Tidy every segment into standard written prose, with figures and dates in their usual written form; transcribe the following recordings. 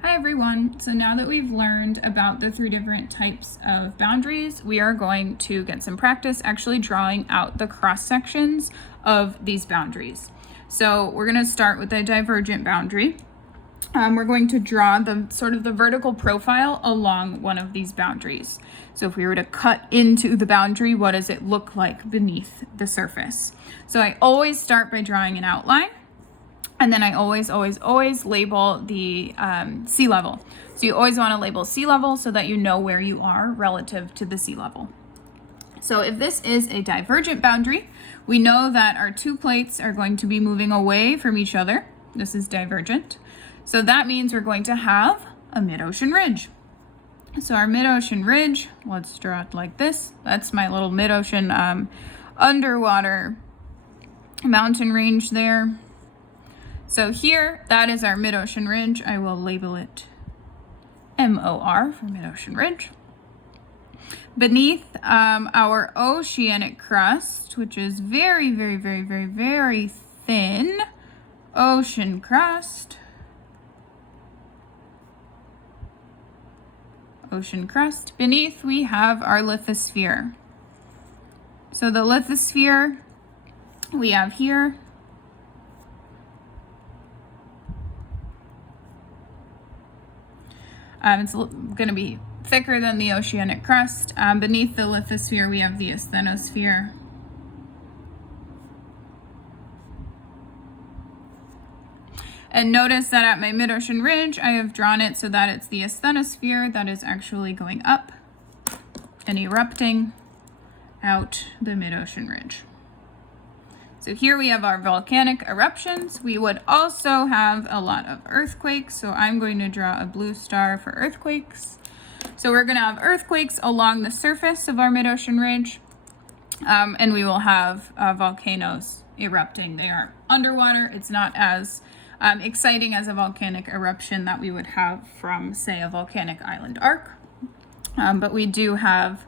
Hi everyone, so now that we've learned about the three different types of boundaries, we are going to get some practice actually drawing out the cross sections of these boundaries. So we're going to start with a divergent boundary. We're going to draw the vertical profile along one of these boundaries. So if we were to cut into the boundary, what does it look like beneath the surface? So I always start by drawing an outline. And then I always label the sea level. So you always want to label sea level so that you know where you are relative to the sea level. So if this is a divergent boundary, we know that our two plates are going to be moving away from each other. This is divergent. So that means we're going to have a mid-ocean ridge. So our mid-ocean ridge, let's draw it like this. That's my little mid-ocean underwater mountain range there. So here, that is our mid-ocean ridge. I will label it MOR for mid-ocean ridge. Beneath our oceanic crust, which is very thin ocean crust. Beneath, we have our lithosphere. So the lithosphere we have here. It's going to be thicker than the oceanic crust. Beneath the lithosphere, we have the asthenosphere. And notice that at my mid-ocean ridge, I have drawn it so that it's the asthenosphere that is actually going up and erupting out the mid-ocean ridge. So here we have our volcanic eruptions. We would also have a lot of earthquakes. So I'm going to draw a blue star for earthquakes. So we're going to have earthquakes along the surface of our mid-ocean ridge. And we will have volcanoes erupting. They are underwater. It's not as exciting as a volcanic eruption that we would have from, say, a volcanic island arc. But we do have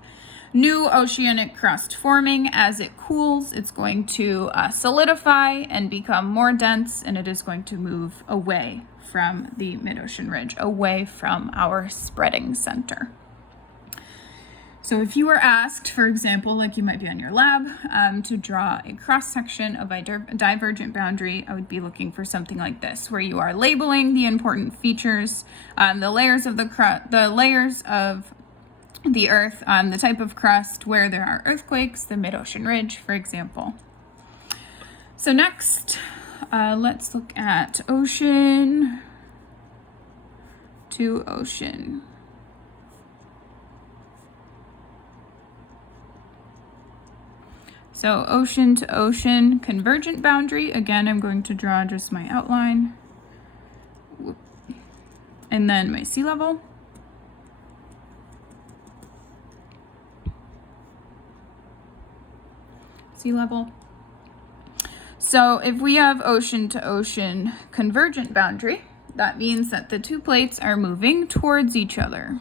new oceanic crust forming. As it cools, it's going to solidify and become more dense, and it is going to move away from the mid-ocean ridge, away from our spreading center. So if you were asked, for example, like you might be on your lab, to draw a cross-section of a divergent boundary, I would be looking for something like this, where you are labeling the important features, the layers of the earth, the type of crust, where there are earthquakes, the mid-ocean ridge, for example. So next, let's look at ocean to ocean. So ocean to ocean convergent boundary. Again, I'm going to draw just my outline. And then my sea level. Sea level. So if we have ocean to ocean convergent boundary, that means that the two plates are moving towards each other.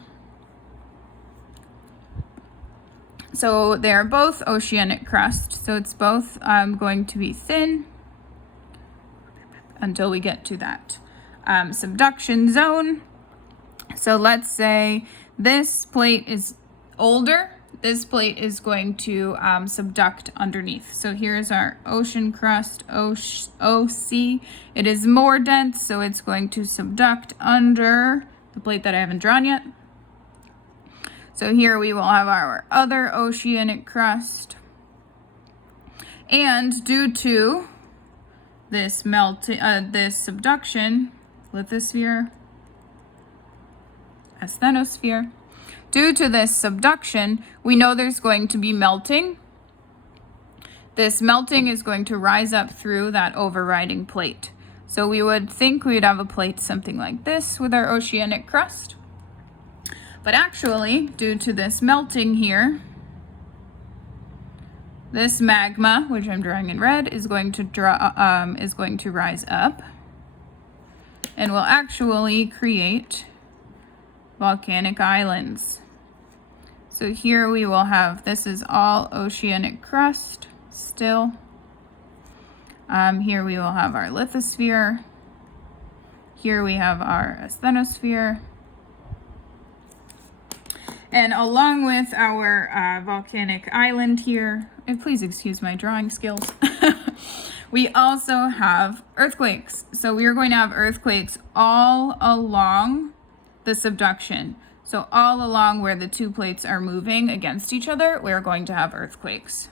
So they are both oceanic crust, so it's both going to be thin until we get to that subduction zone. So let's say this plate is older. This plate is going to subduct underneath. So here's our ocean crust, OC. It is more dense, so it's going to subduct under the plate that I haven't drawn yet. So here we will have our other oceanic crust. And due to this this subduction, lithosphere, asthenosphere, due to this subduction, we know there's going to be melting. This melting is going to rise up through that overriding plate. So we would think we'd have a plate something like this with our oceanic crust. But actually, due to this melting here, this magma, which I'm drawing in red, is going to rise up and will actually create volcanic islands. So here we will have, this is all oceanic crust still. Here we will have our lithosphere. Here we have our asthenosphere. And along with our volcanic island here, and please excuse my drawing skills, we also have earthquakes. So we are going to have earthquakes all along the subduction. So all along where the two plates are moving against each other, we're going to have earthquakes.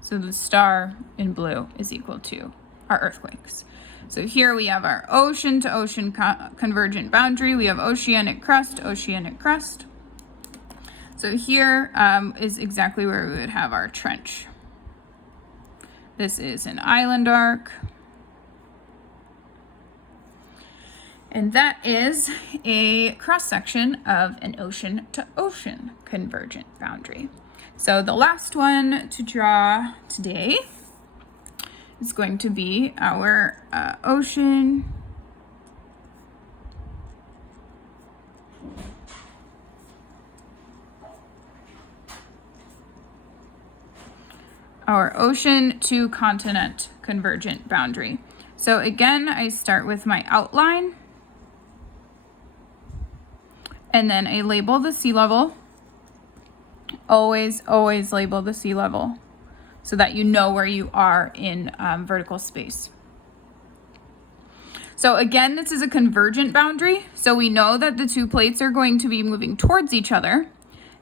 So the star in blue is equal to our earthquakes. So here we have our ocean to ocean convergent boundary. We have oceanic crust, oceanic crust. So here is exactly where we would have our trench. This is an island arc. And that is a cross-section of an ocean to ocean convergent boundary. So the last one to draw today is going to be our ocean to continent convergent boundary. So again, I start with my outline, and then I label the sea level. Always label the sea level so that you know where you are in vertical space. So again, this is a convergent boundary. So we know that the two plates are going to be moving towards each other.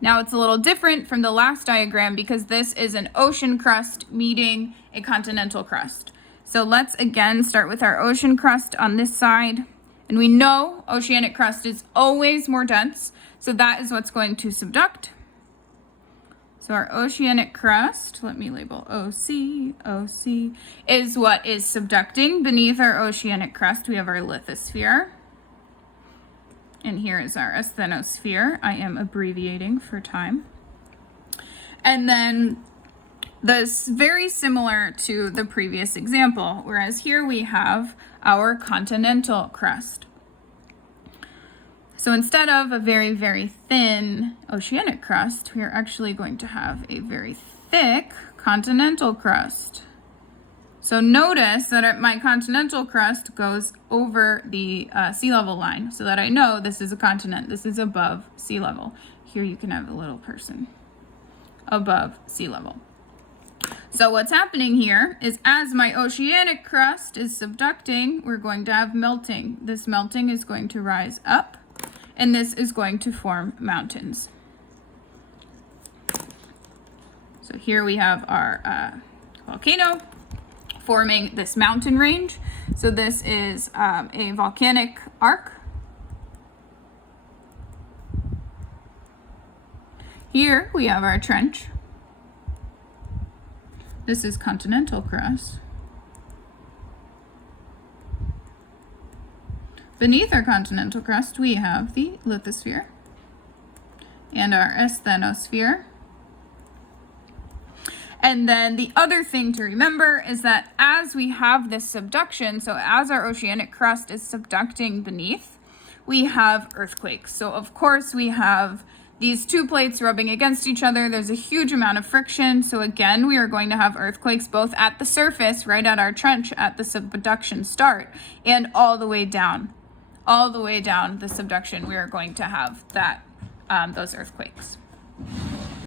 Now it's a little different from the last diagram because this is an ocean crust meeting a continental crust. So let's again start with our ocean crust on this side. And we know oceanic crust is always more dense. So that is what's going to subduct. So our oceanic crust, let me label OC, is what is subducting. Beneath our oceanic crust, we have our lithosphere. And here is our asthenosphere. I am abbreviating for time. And then this very similar to the previous example, whereas here we have our continental crust. So instead of a very, very thin oceanic crust, we are actually going to have a very thick continental crust. So notice that my continental crust goes over the sea level line so that I know this is a continent. This is above sea level. Here you can have a little person above sea level. So what's happening here is as my oceanic crust is subducting, we're going to have melting. This melting is going to rise up, and this is going to form mountains. So here we have our volcano forming this mountain range. So this is a volcanic arc. Here we have our trench. This is continental crust. Beneath our continental crust, we have the lithosphere and our asthenosphere. And then the other thing to remember is that as we have this subduction, so as our oceanic crust is subducting beneath, we have earthquakes. So of course we have these two plates rubbing against each other. There's a huge amount of friction. So again, we are going to have earthquakes both at the surface, right at our trench at the subduction start, and all the way down. All the way down the subduction, we are going to have that those earthquakes.